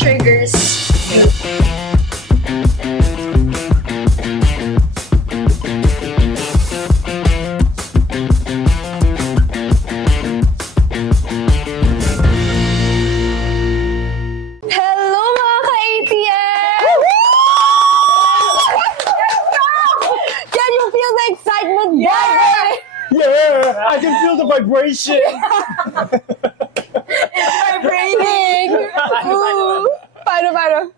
triggers you? Hello mga ka-ATM! Can you feel the excitement? Yeah! Yeah! I can feel the vibration! Vibrating! Ooh. Paano?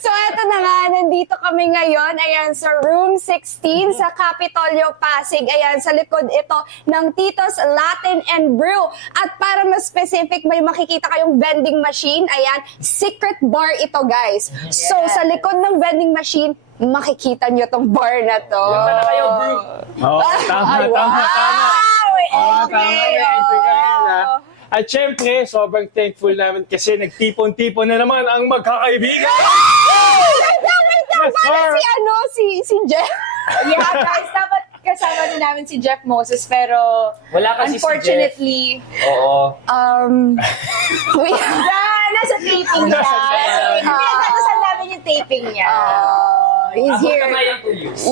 So eto na nga, nandito kami ngayon, ayan, sa room 16 sa Capitolio, Pasig. Ayan, sa likod ito ng Tito's Latin and Brew. At para mas specific, may makikita kayong vending machine. Ayan, secret bar ito, guys. So sa likod ng vending machine, makikita nyo tong bar na to. Ganda na kayo, bro. Oo, tama. Okay. At syempre, sobrang thankful namin kasi nagtipon-tipon na naman ang magkakaibigan. Wait lang, Yes, para sir. si Jeff. Yeah, guys, dapat kasama din namin si Jeff Moses, pero Wala kasi unfortunately, Oo. nasa taping niya. Pinagdadasal namin yung taping niya. He's Abot here. na nga yung 2 years.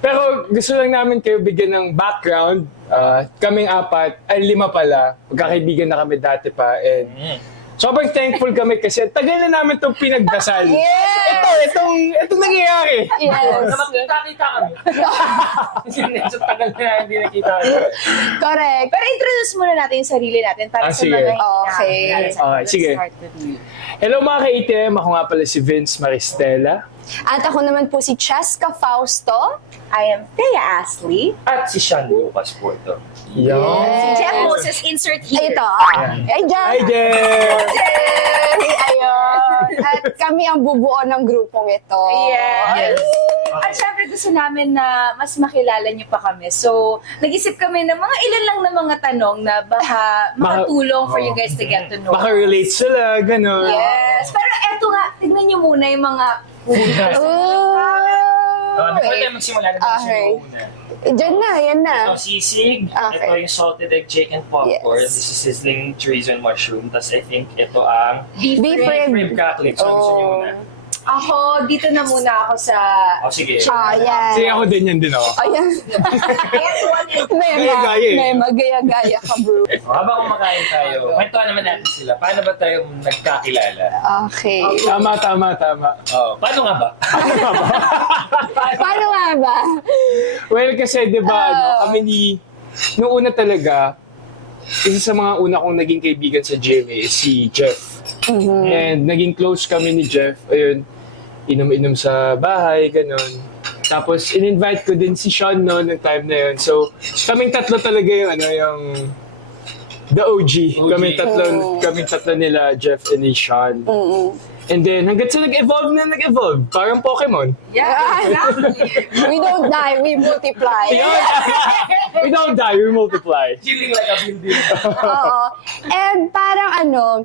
Pero gusto lang namin kayo bigyan ng background. Kaming 5 pala. Magkakaibigan na kami dati pa. And sobrang thankful kami kasi tagal na namin itong pinagdasal. Yes! Itong nangyayari. Yes. Na makita-kita kami. Kasi medyo tagal na hindi nakita kami. Correct. Pero introduce muna natin yung sarili natin para sa Sige. mga hindi Okay. nakakilala. Okay, Let's sige. start with you. Hello mga ka-ATM. Ako nga pala si Vince Maristela. At ako naman po si Cheska Fausto. I am Thea Ashley. At si Sean Lucas po ito. Yan. Si Jeff Moses, insert here. Ito. Ay, Jeff. Hi, Jeff! Hey, ayun. At kami ang bubuo ng grupong ito. Yes. Okay. At syempre gusto namin na mas makilala niyo pa kami. So, nag-isip kami ng mga ilan lang na mga tanong na baka makatulong for you guys to get to know. Baka relate sila, gano'n. Yes. Pero eto nga, tignan niyo muna yung mga Before tayo magsimula na Okay. muna. Diyan na, yan na. Ito sisig, Okay. ito yung salted egg chicken popcorn, Yes. this is sizzling chorizo and mushroom, tapos I think ito ang Beef rib. rib cutlet. So gusto niyo muna? Ako, dito na muna ako sa... O sige. Yan. Sige, ako din yan din ako. Ayan. Gaya-gaya eh. May magaya-gaya ka, bro. O, habang kumakain tayo, kwentuhan naman natin sila. Paano ba tayo nagkakilala? Okay. Tama. Paano nga ba? Paano nga ba? Well, kasi di ba, kami nung una talaga, isa sa mga una kong naging kaibigan sa GMA is si Jeff. And naging close kami ni Jeff. Ayun, inom-inom sa bahay, ganun. Tapos, in-invite ko din si Sean noon ng time na yun. So, kaming tatlo talaga yung, yung the OG. Kaming tatlo nila, Jeff and ni Sean. And then, hanggang sa nag-evolve. Parang Pokemon. Yeah, exactly. We don't die, we multiply. We don't die, we multiply. Chilling like a building. Oo. And parang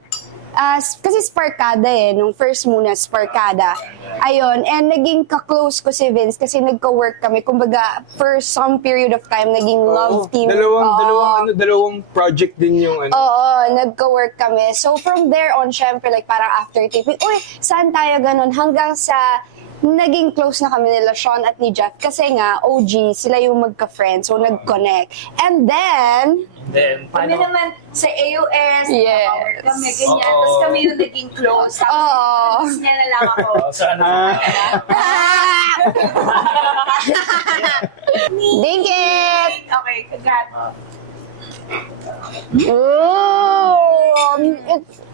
kasi Sparkada nung first muna Sparkada. Ayun, and naging ka-close ko si Vince kasi nagko-work kami. Kumbaga, for some period of time, naging love team. Dalawang project din yung Oo, nagko-work kami. So from there on, syempre, like parang after taping, uy, saan tayo ganun? Hanggang sa naging close na kami nila Sean at ni Jeff kasi nga OG sila yung magka-friend, so nag-connect. And then Then, Kami paano? naman sa AOS, Yes. nag-power kami, ganyan. Oo. Tapos kami yung naging close. Tapos, Oo. niya na lang ako. Sa ano? Ding it! Okay, congrats. Ooh,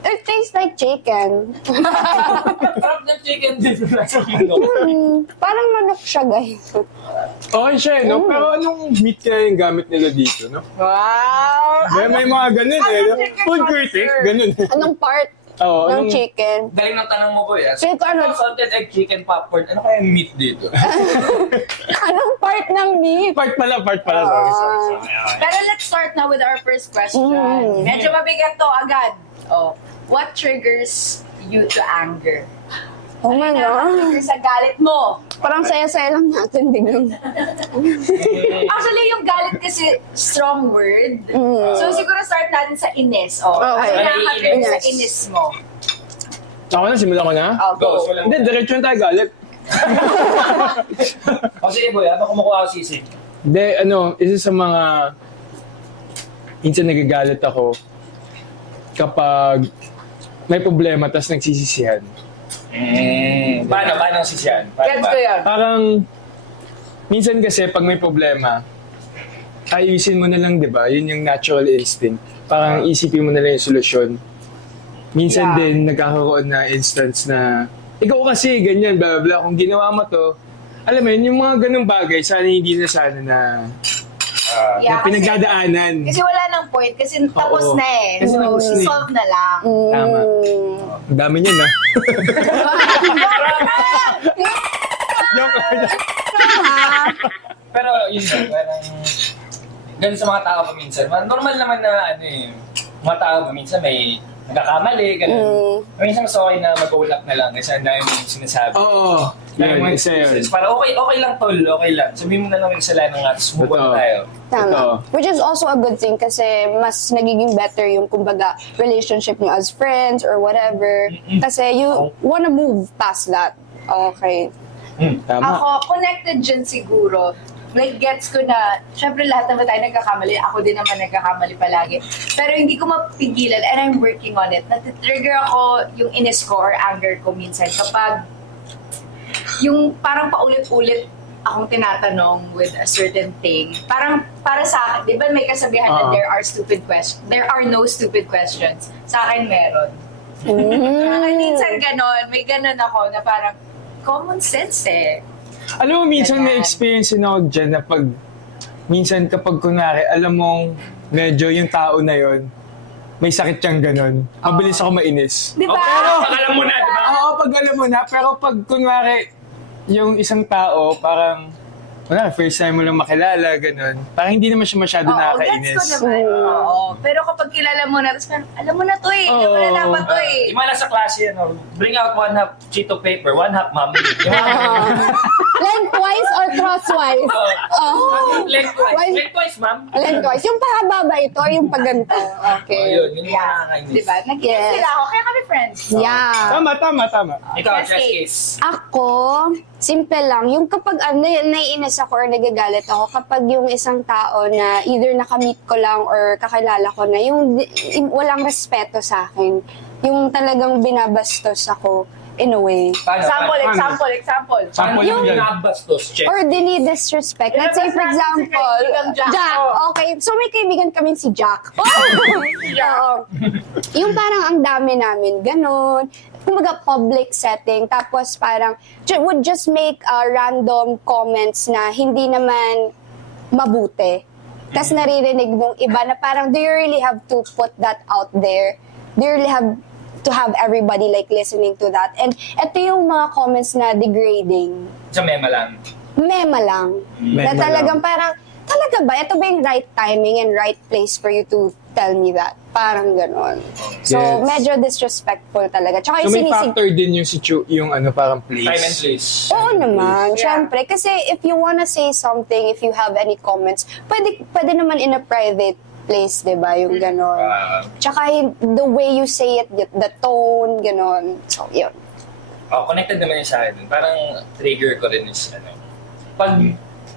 it tastes like chicken. Sarap ng chicken din sa kilo. Parang manok siya, guys. Okay siya, no? Pero anong meat kaya yung gamit nila dito, no? Wow! May mga ganun eh. No? Food critic, ganun. Anong part Oo, ng chicken? Galing ng tanong mo, Boy. Sige, ano? Salted egg chicken popcorn. Ano kaya yung meat dito? Anong part ng meat? Part pala. Sorry. Pero let's start now with our first question. Medyo mabigat to agad. Oh, what triggers you to anger? Oh my God. Sa galit mo. Parang saya-saya lang natin biglang. Actually, yung galit kasi strong word. So, siguro start natin sa inis. Oh. Okay. Ano nakaka-trigger sa Inis. inis mo? Ako na, simulan ko na? Oh, Go, go. simulan mo. Hindi, diretso na tayo galit. O sige boy, habang kumukuha ako sisig. Hindi, isa sa mga... Minsan nagagalit ako kapag may problema tapos nagsisisihan. Paano ang sisyan? Paano Gets ba? ko yun. Parang, minsan kasi pag may problema, ayusin mo na lang, di ba? Yun yung natural instinct. Parang isipin mo na lang yung solusyon. Minsan Yeah. din, nagkakaroon na instance na, ikaw kasi, ganyan, blah, blah, blah. Kung ginawa mo to, alam mo yun, yung mga ganung bagay, sana hindi na sana na Yeah, kasi, pinagdadaanan. kasi wala nang point. Kasi tapos Oo. na eh. Kasi tapos na eh. Solve na lang. Tama. Ang dami niyan, ha? Joke lang. Pero yun nga, parang ganun sa mga tao paminsan. Normal naman na mga tao paminsan may nagkakamali, ganun. Minsan mas okay na mag-own up na lang kasi ang dami mong sinasabi. Oo. Yun, isa yun. Para okay lang tol, okay lang. Sabihin mo na lang yung kasalanan nga, tapos move on Totoo. tayo. Tama. Totoo. Which is also a good thing kasi mas nagiging better yung kumbaga relationship niyo as friends or whatever. Kasi you wanna move past that. Okay. Tama. Ako, connected dyan siguro. Like, gets ko na, syempre lahat naman tayo nagkakamali. Ako din naman nagkakamali palagi. Pero hindi ko mapigilan, and I'm working on it. Natitrigger ako yung inis ko or anger ko minsan kapag yung parang paulit-ulit akong tinatanong with a certain thing. Parang para sa akin, di ba may kasabihan na there are no stupid questions. Sa akin meron. Minsan ganon, may ganon ako na parang common sense eh. Alam mo, minsan may Ganyan. experience din ako dyan na minsan kapag kunwari, alam mong medyo yung tao na yon may sakit siyang ganon. Mabilis ako mainis. Di ba? Pag alam mo na, di ba? Oo, pag alam mo na, pero pag kunwari, yung isang tao, parang, wala, first time mo lang makilala, ganon. Parang hindi naman siya masyado Oo, gets nakakainis. ko naman. Oo. Pero kapag kilala mo na, tapos parang, alam mo na to eh. Alam mo na Oo. dapat to eh. Yung mga nasa klase, bring out 1/2 sheet of paper, 1/2 ma'am. Yung mga Lengthwise or crosswise? Oh. lengthwise. Lengthwise, ma'am. Lengthwise. Yung pahaba ito, yung paganto. Okay. Yun yung mga Yeah. nakakainis. Di ba? Nag-inis Yes. sila ako, kaya kami friends. Yeah. Tama. Ikaw, Yes, chess case. case. Ako, simple lang. Yung kapag naiinis ako or nagagalit ako, kapag yung isang tao na either nakamit ko lang or kakilala ko na, yung walang respeto sa akin. Yung talagang binabastos ako in a way. Paano? Example. Paano Yung- yung nabastos, check? Or dinidisrespect. Let's say, for example, Jack. Okay, so may kaibigan kami si Jack. Oo. Yung parang ang dami namin, ganun. Kumbaga, public setting. Tapos parang, would just make random comments na hindi naman mabuti. Tapos naririnig nung iba na parang, do you really have to put that out there? Do you really have to have everybody like listening to that? And ito yung mga comments na degrading. Sa mema lang. Mema lang. Mema Na talagang parang, talaga ba? Ito ba yung right timing and right place for you to tell me that? Parang ganon. So, Yes. medyo disrespectful talaga. Tsaka So yung may sinisig... factor din yung parang place. Time and place. Oo naman, Yeah. syempre. Kasi if you wanna say something, if you have any comments, pwede naman in a private place, di ba? Yung ganon. Tsaka the way you say it, the tone, ganon. So, yun. Connected naman yung sa akin. Parang trigger ko rin is, pag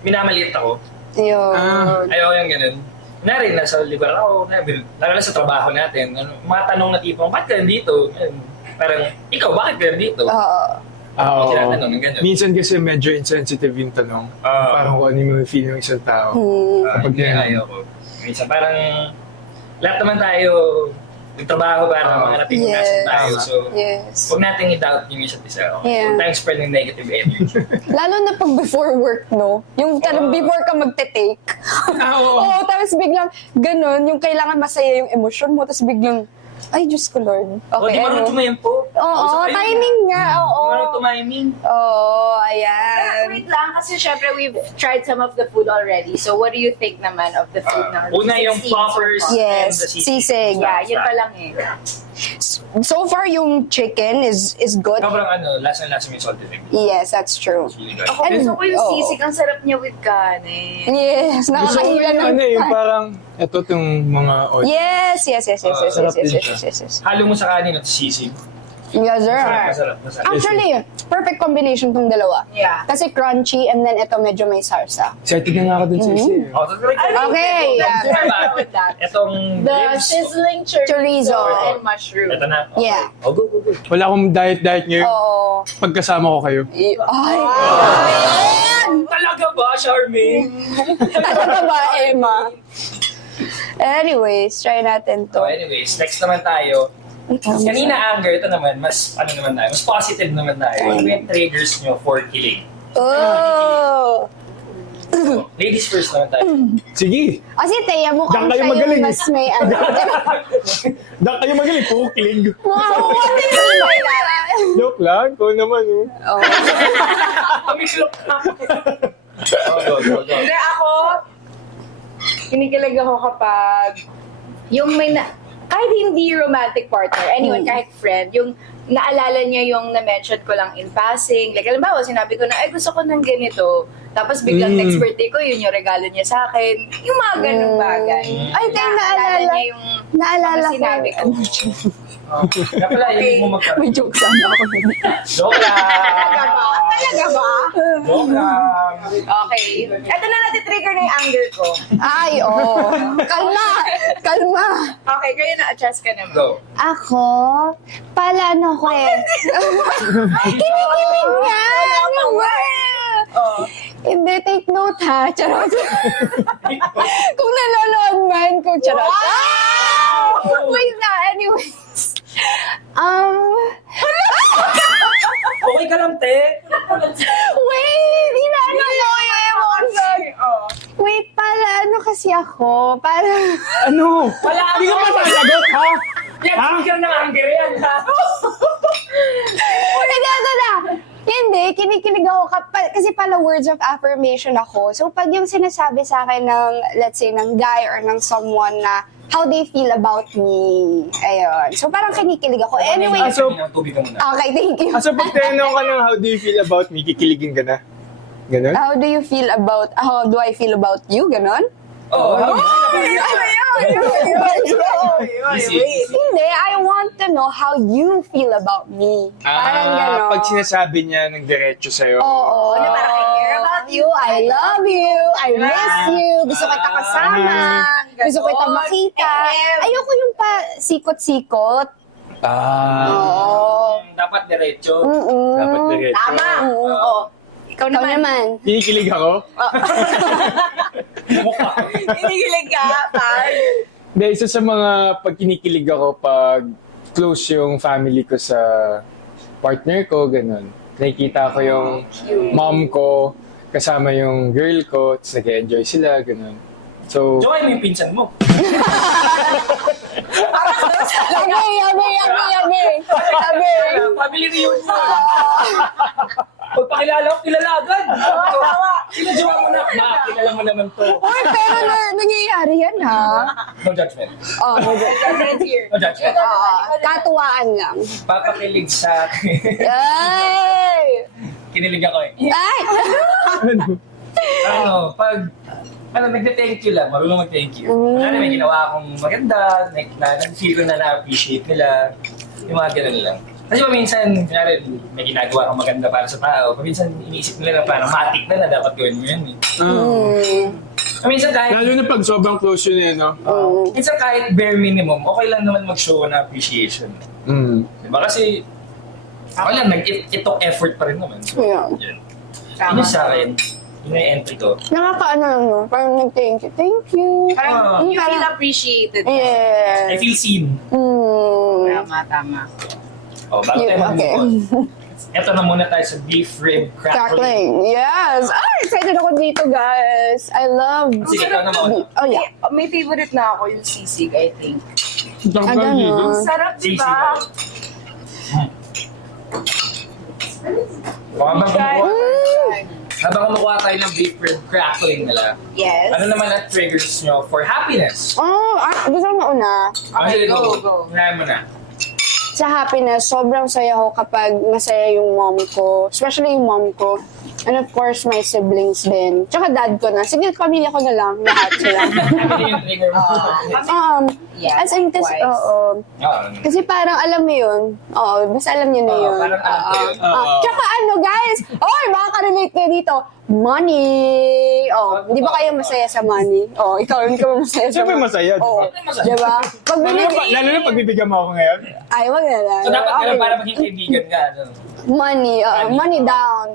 minamaliit ako, Yun. ayaw yung ganun. Nari, nasa libar ako, lalo na sa trabaho natin, mga tanong na tipong, bakit ka nandito? Parang, ikaw, bakit ka nandito? Oo. Oo. Tinatanong, ganun. Minsan kasi medyo insensitive yung tanong. Parang kung ano yung feel ng isang tao. Kapag Hindi, yan. ayaw ko. Minsan parang, lahat naman tayo, nagtrabaho para mga napipinasan Yes. tayo. So, Yes. huwag natin i-doubt yung isa't isa. Yeah. Huwag tayong spread ng negative energy. Lalo na pag before work, no? Yung talagang before ka magte-take. Oo. Oo, tapos biglang ganun, yung kailangan masaya yung emosyon mo, tapos biglang, ay, Diyos ko, Lord. O, di marunong tumempo. Oo, timing nga, oo. Marunong tumiming. Oo, Pero ayan. wait lang, kasi syempre we've tried some of the food already. So what do you think naman of the food ng Una yung 16 poppers so far? Yes, and the sisig. Yeah, yun pa lang eh. So far, yung chicken is good. Sobrang lasa-lasa mo yung salted egg. Yes, that's true. It's really good. Ako gusto ko yung Oo. sisig. Ang sarap niya with kanin. Yes, Gusto ko nakakahiya yung ng yung parang, ito itong mga oil. Yes. sarap din siya. Yes. Halo mo sa kanin at sisig. Yes, sir. Masarap. Actually, perfect combination tong dalawa. Yeah. Kasi crunchy and then ito medyo may sarsa. Excited na nga ako dun sa isa. eh. Oh, so, Okay, yeah. With that. Itong The ribs. sizzling Chorizo. and mushroom. Ito na. Okay. Yeah. Oh, go. Wala akong diet ngayon. Oo. Pagkasama ko kayo. Ay, Talaga ba, Charmaine? talaga ba, Emma? Anyways, try natin to. So anyways, next naman tayo. Kanina anger, ito naman, mas mas positive naman tayo. Ano yung triggers nyo for killing? Oh! Ladies first naman tayo. Sige. Kasi Teya, mukhang Diyan kayo siya yung magaling, mas may ano. Dak kayo magaling. Kukling. Wow, what is it? Joke lang. Ko naman. Oh. Kami silok na. Go. Hindi ako, kinikilig ako kapag yung may kahit hindi romantic partner, anyone, kahit friend, yung naalala niya yung na-mention ko lang in passing. Like, alambawa, sinabi ko na, ay, gusto ko ng ganito. Tapos biglang next birthday ko, yun yung regalo niya sa akin. Yung mga ganung bagay. Ay, tayo naalala. niya yung Naalala mga ko. sinabi ko. Kaya pala, hindi mo magkaroon. May joke sana ako. Joke lang. Talaga ba? Joke lang. Okay. Ito na natitrigger na yung anger ko. Ay, Kalma. Okay, kayo na-adjust ka naman. Go. Ako, paano ko eh. Kinikilig nga. Ano ba? Oh. Hindi, take note ha. Charot. Kung nanonood man, kung charot. Wow! Wait na, anyways. Okay ka lang, te. Wait, inaano mo yung emotion. Oh. Wait, ano kasi ako? Ano? Wala Hindi ka pa sasagot, ha? Yan, trigger ng anger yan, ha? Ito na. Hindi, kinikilig ako kasi pala words of affirmation ako. So pag yung sinasabi sa akin ng, let's say, ng guy or ng someone na how they feel about me. Ayun. So parang kinikilig ako. Anyway, so- Tubig ka muna. okay, thank you. So pag tinanong ka ng how do you feel about me, kikiligin ka na? Ganon? How do I feel about you? Ganon? Oo. Easy. Hindi, I want to know how you feel about me. Parang ganon. Pag sinasabi niya ng diretso sa'yo. Oo, na parang I care about you, I love you, I miss you, gusto kita kasama, gusto kita makita. Ayoko yung pa sikot-sikot. Oo. Dapat diretso. Dapat diretso. Tama. Oo. Oh. Ikaw Ikaw naman. naman. Kinikilig ako? Kinikilig ka, par. Hindi, isa sa mga pag kinikilig ako pag close yung family ko sa partner ko, ganun. Nakikita ko yung mom ko kasama yung girl ko, tapos nag-enjoy sila, ganun. So, Joy mo yung pinsan mo. Yummy. Family reunion. Pagpakilala ko, kilala agad. Sino jowa mo na? Ma, kilala mo naman to. Uy, pero nangyayari yan ha. No judgment. Oh, No judgment. katuwaan lang. Papakilig sa akin. Ay! Kinilig ako eh. Ay! Pag nag-thank you lang, marunong mag-thank you. Ano, may ginawa akong maganda, nag-feel ko na na-appreciate nila. Yung mga ganun lang. Kasi paminsan, kunyari, may ginagawa kang maganda para sa tao. Paminsan, iniisip nila na parang matik na dapat gawin mo yan eh. Paminsan kahit, lalo na pag sobrang close yun eh, no? minsan kahit bare minimum, okay lang naman mag-show na appreciation. Diba? Kasi, ako lang, it took effort pa rin naman. So, Yeah. yun. Yun yung sa akin. Yun yung entry ko. Nakakaano lang no? Parang nag-thank you. Thank you. Parang you feel Parang- appreciated. I Yes. feel seen. Tama. Bago tayo Okay. mag-move on. Ito na muna tayo sa beef rib crackling. Crackling. Yes. Excited ako dito, guys. I love... Sige, ikaw na muna. Oh, yeah. May favorite na ako yung sisig, I think. Tanggal dito. Sarap, di Sisig. ba? Baka Try. mag-move on. habang kumukuha tayo ng beef rib crackling nila, Yes. ano naman ang triggers nyo for happiness? Gusto mo mauna? Okay, go, go. Unahin mo na. Sa happiness, sobrang saya ko kapag masaya yung mom ko. Especially yung mom ko. And of course, my siblings din. Tsaka dad ko na. Sige, pamilya ko na lang. Lahat sila. Happy yung trigger mo. Yeah, as in, kasi, twice. kasi parang alam mo yun. Basta alam niyo na yun. Parang alam ko yun. Tsaka ano, guys? Makaka-relate kayo dito. Money! Di ba kayo masaya sa money? Ikaw masaya sa Siyempre money. masaya, di ba? Masaya. Di ba? Pag Lalo na pag bibigyan mo ako ngayon. Ay, wag na lang. So dapat Okay. ganun para maging kaibigan ka. Ano? Money, money down.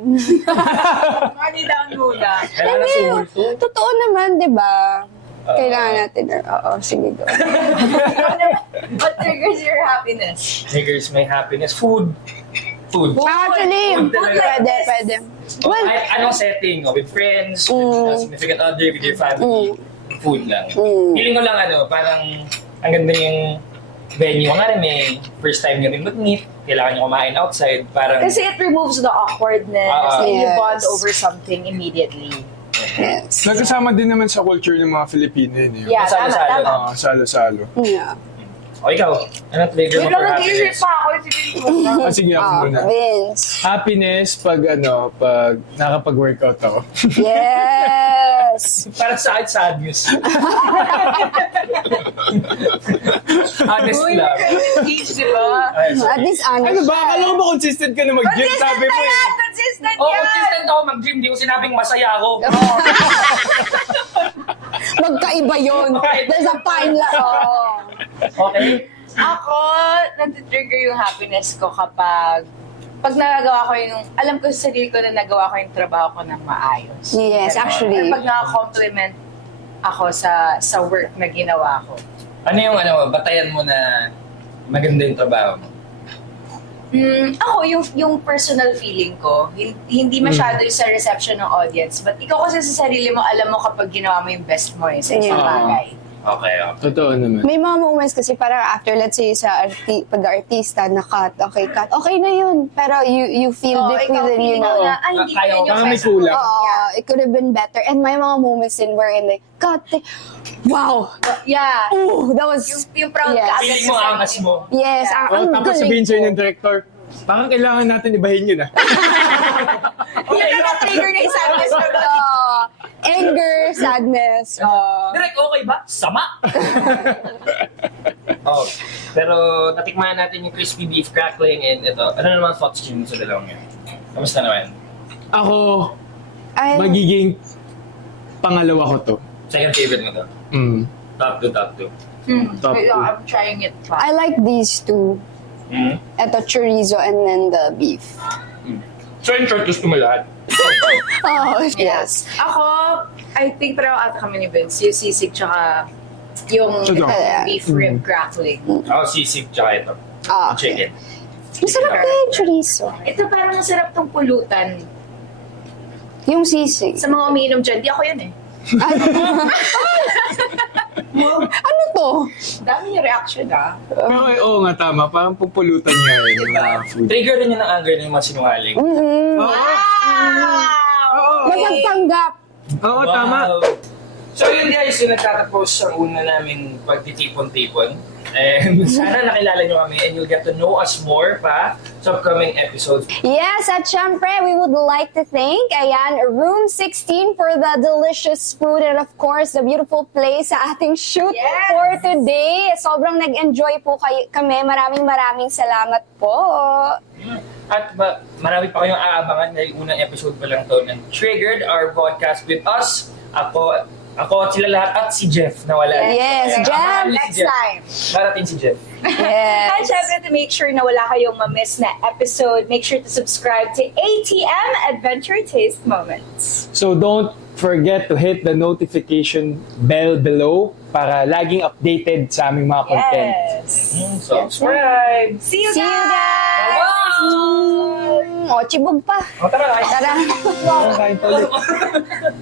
Money down muna. Kailangan na sumulto. Totoo naman, di ba? Kailangan natin. Sige, go. What triggers your happiness? Triggers my happiness. Food. Actually, Food talaga. pwede. Well, Kahit anong setting, with friends, with a significant other, with your family, food lang. Feeling ko lang parang ang ganda yung venue. Nga rin, may first time nyo rin mag-meet, kailangan nyo kumain outside, parang... Kasi it removes the awkwardness and you Yes. bond over something immediately. yes. Nagkasama din naman sa culture ng mga Filipino yun. Eh. Yeah, tama, Salo-salo. tama. Salo-salo. Yeah. O ikaw, anong trigger mo Wait for lang, nag-iisip happiness? pa ako. Isipin ko muna. Sige ako muna. Vince. Happiness pag nakapag-workout ako. Yes. Parang sa akin, sadness. Honest lang. Teach, di ba? Ay, sorry. At least honest. Ano ba? Akala ko ba consistent ka na mag-gym? Consistent Sabi mo na eh. yan! Consistent Oo, yan! consistent ako mag-gym. Di ko sinabing masaya ako. Magkaiba yun. There's a fine line. Okay? Ako, natitrigger yung happiness ko kapag nagagawa ko yung, alam ko sa sarili ko na nagawa ko yung trabaho ko ng maayos. Yes, actually. Or pag naka-compliment ako sa work na ginawa ko. Ano yung batayan mo na maganda yung trabaho mo? Ako, yung personal feeling ko, hindi masyado yung sa reception ng audience. But ikaw kasi sa sarili mo, alam mo kapag ginawa mo yung best mo sa isang Yeah. bagay. Okay. Totoo naman. May mga moments kasi parang after, let's say, pag-artista, na-cut, okay na yun. Pero you feel So, deep ikaw within you feeling mo na, na, hindi ko Kaya yun ko, yung parang may best. kulang. it could have been better. And may mga moments din wherein like, cut, wow! Yeah. Ooh, that was, Yung proud Yes. ka. agad Feeling sa mo, sarili angas mo. yes, Yeah. ang Tapos galing sabihin sa'yo ko. ng director, parang kailangan natin ibahin yun ah. Yun na na-trigger na yung sadness ko. Anger, sadness. Direk, okay ba? Sama! Pero natikman natin yung crispy beef crackling and ito. Ano naman thoughts yun sa dalawang yun? Kamusta naman? Ako, I, magiging pangalawa ko to. Second favorite mo to? Top 2, top 2. Top Wait, two. I'm trying it pa. I like these two. Ito, chorizo and then the beef. So in short, gusto mo lahat? Oh, Yes. Ako, I think parang ata kami ni Vince, yung sisig tsaka yung Ito. beef rib crackling. Ako sisig tsaka ito. Ah, Yung chicken. Masarap kaya yung chorizo. Ito parang masarap tong pulutan. Yung sisig. Sa mga umiinom dyan, di ako yan eh. Ano to? Dami yung reaction ah. Pero oo nga tama, parang pupulutan niya eh. Yung mga food. Trigger rin yun ng anger ng mga sinungaling. Wow! Magpagpanggap. Oo, tama. So yun guys, yung nagtatapos ang una namin pagtitipon-tipon. And sana nakilala nyo kami and you'll get to know us more pa sa upcoming episodes. Yes, at syempre, we would like to thank, Room 16 for the delicious food and of course, the beautiful place sa ating shoot Yes! for today. Sobrang nag-enjoy po kami. Maraming salamat po. At marami pa kayong aabangan dahil unang episode pa lang to ng Triggered, our podcast with us. Ako at sila lahat at si Jeff na wala. Yes, Kaya Jeff, abangan niyo si Next Jeff. time. Darating si Jeff. Yes. And syempre, to make sure na wala kayong ma-miss na episode, make sure to subscribe to ATM Adventure Taste Moments. So don't forget to hit the notification bell below para laging updated sa aming mga content. Yes. Subscribe! See you See you guys! guys! O, chibog pa. O tara, Tara. Kain pa ulit.